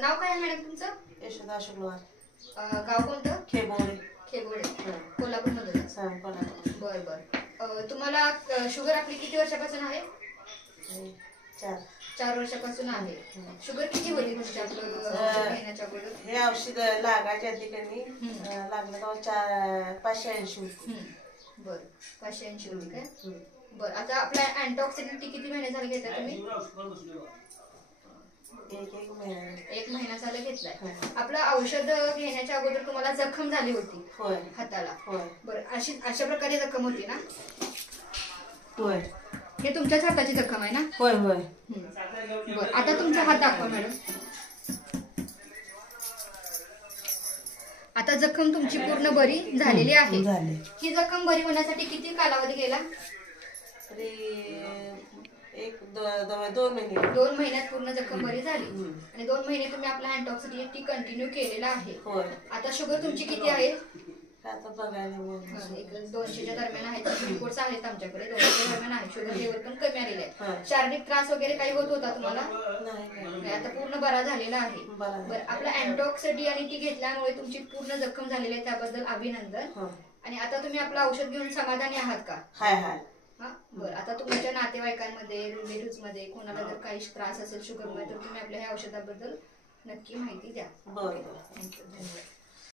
नाव काय आहे मॅडम तुमचं? यशोदा शुक्रवार. गाव कोणतं? खेबोडे. खेबोडे. कोल्हापूर मधून. कोल्हापूर. बरं बरं. तुम्हाला शुगर आपली किती वर्षापासून आहे? 4 वर्षापासून आहे. शुगर किती होती तुमची आपलं औषध घेण्याच्या अगोदर? हे औषध लागायच्या आधी त्यांनी लागलं का 580 होती. बरं 580 होती काय? बरं आता आपला अँटीऑक्सिडंट किती महिने झाले घेताय तुम्ही? एक महिना झाला घेतलाय. आपलं औषध घेण्याच्या अगोदर तुम्हाला जखम झाली होती हाताला? बरं अशा प्रकारे जखम होती ना? होय. हे तुमच्याच हाताची जखम आहे ना? होय होय. बरं आता तुमचा हात दाखवा मॅडम. आता जखम तुमची पूर्ण बरी झालेली आहे. ही जखम बरी होण्यासाठी किती कालावधी गेला? 2 महिने. 2 महिन्यात पूर्ण जखम बरी झाली. आणि 2 महिने तुम्ही आपला अँटीऑक्सिडंट कंटिन्यू केलेला आहे. आता शुगर तुमची किती आहे? आता बघायला 200च्या दरम्यान आहे. रिपोर्ट्स आहेत आमच्याकडे. 200च्या दरम्यान आहे. शुगर लेवल पण कमी आलेले आहे. शारीरिक त्रास वगैरे काही होत होता तुम्हाला? नाही. आता पूर्ण बरा झालेला आहे. बरं आपला अँटीऑक्सिडंट घेतल्यामुळे तुमची पूर्ण जखम झालेली आहे, त्याबद्दल अभिनंदन. आणि आता तुम्ही आपलं औषध घेऊन समाधानी आहात का? हाय. बरं आता तुमच्या नातेवाईकांमध्ये रिलेटिव्ह मध्ये कोणाला जर काही त्रास असेल शुगर मध्ये तर तुम्ही आपल्या ह्या औषधाबद्दल नक्की माहिती द्या. बरं. धन्यवाद.